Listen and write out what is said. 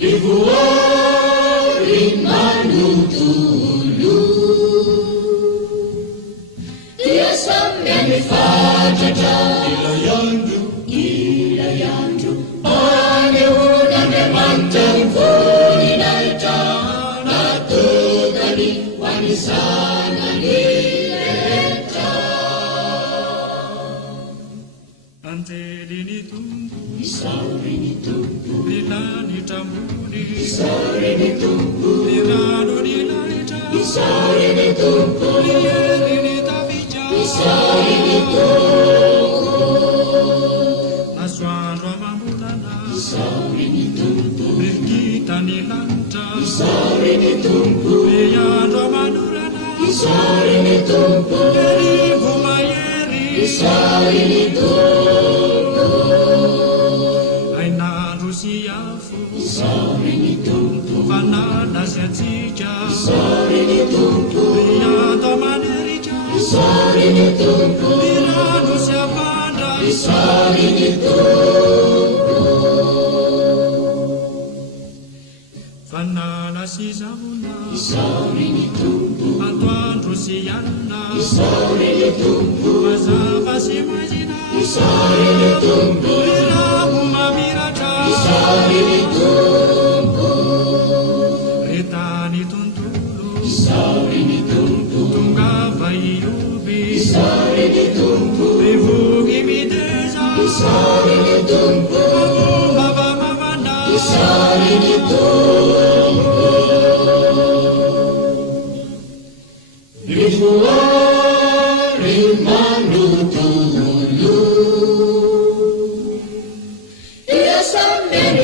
Dibuarin manutulu Dia sambian difajaja Ilayandu Paneunan demanteng Fulinaita Natugani Wanisana Nileta Ante dini tumpu Isaurini tumpu Dilani tambuni Isaurini tumpu Dilano dilaita Isaurini tumpu Dilini tabija Isaurini tumpu Naswan ramamulana Isaurini tumpu Brigita nilanta Isaurini tumpu Beyan ramanurana Isaurini tumpu Yeri humayeri Isaurini tumpu Aina rusiafu Isaurini tumpu Fanada siatija Isaurini tumpu Beyan ramanurija Isaurini tumpu Dilano siapanda Isaurini tumpu Fanala sizamuna Isaurini tumpu Antuan rusiana Isaurini tumpu Mazava simajina Isaurini tumpu Liramu mamiraja Isaurini tumpu Ritani tuntulu Isaurini tumpu Tunggava iubi Isaurini tumpu Rivugi mideza Isaurini tumpu Baba mamanda Isaurini tumpu Dibuarin manutulu Dia sambian